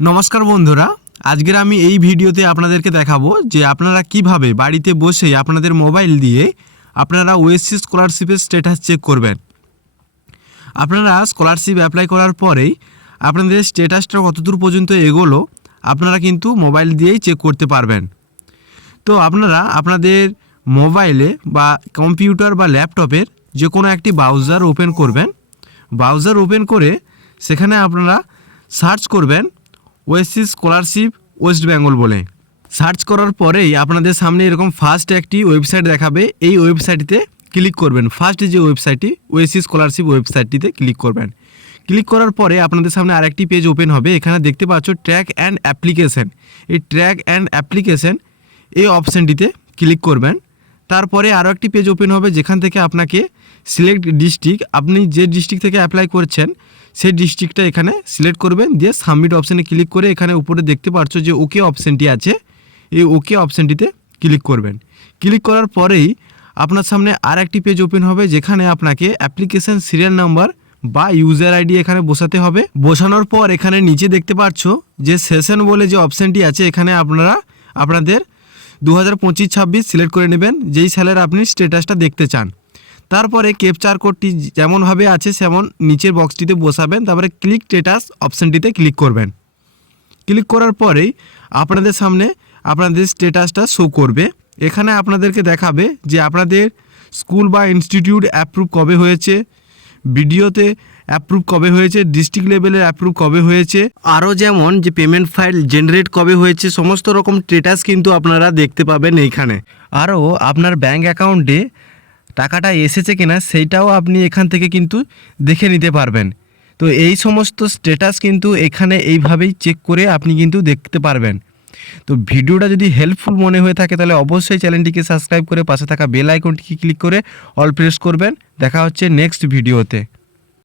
নমস্কার বন্ধুরা, আজকের আমি এই ভিডিওতে আপনাদেরকে দেখাবো যে আপনারা কিভাবে বাড়িতে বসে আপনাদের মোবাইল দিয়ে আপনারা ওএসসি স্কলারশিপের স্ট্যাটাস চেক করবেন। আপনারা স্কলারশিপ অ্যাপ্লাই করার পরেই আপনাদের স্ট্যাটাসটা কতদূর পর্যন্ত এগোলো আপনারা কিন্তু মোবাইল দিয়েই চেক করতে পারবেন। তো আপনারা আপনাদের মোবাইলে বা কম্পিউটার বা ল্যাপটপের যে কোনো একটি ব্রাউজার ওপেন করবেন। ব্রাউজার ওপেন করে সেখানে আপনারা সার্চ করবেন ওএসসি স্কলারশিপ ওয়েস্ট বেঙ্গল বলে। সার্চ করার পরেই আপনাদের সামনে এরকম ফার্স্ট একটি ওয়েবসাইট দেখাবে। এই ওয়েবসাইটটিতে ক্লিক করবেন। ফার্স্ট যে ওয়েবসাইটটি ওএসসি স্কলারশিপ ওয়েবসাইটটিতে ক্লিক করবেন। ক্লিক করার পরে আপনাদের সামনে আরেকটি পেজ ওপেন হবে। এখানে দেখতে পাচ্ছ ট্র্যাক অ্যান্ড অ্যাপ্লিকেশন। এই ট্র্যাক অ্যান্ড অ্যাপ্লিকেশন এই অপশানটিতে ক্লিক করবেন। তারপরে আরও একটি পেজ ওপেন হবে যেখান থেকে আপনাকে সিলেক্ট ডিস্ট্রিক্ট, আপনি যে ডিস্ট্রিক্ট থেকে অ্যাপ্লাই করছেন সেই ডিস্ট্রিক্টটা এখানে সিলেক্ট করবেন, দিয়ে সাবমিট অপশানে ক্লিক করে এখানে উপরে দেখতে পাচ্ছ যে ওকে অপশানটি আছে, এই ওকে অপশানটিতে ক্লিক করবেন। ক্লিক করার পরেই আপনার সামনে আর একটি পেজ ওপেন হবে যেখানে আপনাকে অ্যাপ্লিকেশন সিরিয়াল নাম্বার বা ইউজার আইডি এখানে বসাতে হবে। বসানোর পর এখানে নিচে দেখতে পাচ্ছ যে সেশন বলে যে অপশানটি আছে, এখানে আপনারা আপনাদের 2025-26 সিলেক্ট করে নেবেন যেই সালের আপনি স্ট্যাটাসটা দেখতে চান। তারপরে ক্যাপচার কোডটি যেমনভাবে আছে সেমন নিচের বক্সটিতে বসাবেন। তারপরে ক্লিক স্ট্যাটাস অপশানটিতে ক্লিক করবেন। ক্লিক করার পরেই আপনাদের সামনে আপনাদের স্ট্যাটাসটা শো করবে। এখানে আপনাদেরকে দেখাবে যে আপনাদের স্কুল বা ইনস্টিটিউট অ্যাপ্রুভ কবে হয়েছে, ভিডিওতে অ্যাপ্রুভ কবে হয়েছে, ডিস্ট্রিক্ট লেভেলের অ্যাপ্রুভ কবে হয়েছে, আরও যেমন যে পেমেন্ট ফাইল জেনারেট কবে হয়েছে, সমস্ত রকম স্ট্যাটাস কিন্তু আপনারা দেখতে পাবেন এইখানে। আরও আপনার ব্যাঙ্ক অ্যাকাউন্টে টাকাটা এসেছে কিনা সেইটাও আপনি এখান থেকে কিন্তু দেখে নিতে পারবেন। তো এই সমস্ত স্ট্যাটাস কিন্তু এখানে এইভাবেই চেক করে আপনি কিন্তু দেখতে পারবেন। তো ভিডিওটা যদি হেল্পফুল মনে হয়ে থাকে তাহলে অবশ্যই চ্যানেলটিকে সাবস্ক্রাইব করে পাশে থাকা বেল আইকনটিকে ক্লিক করে অল প্রেস করবেন। দেখা হচ্ছে নেক্সট ভিডিওতে।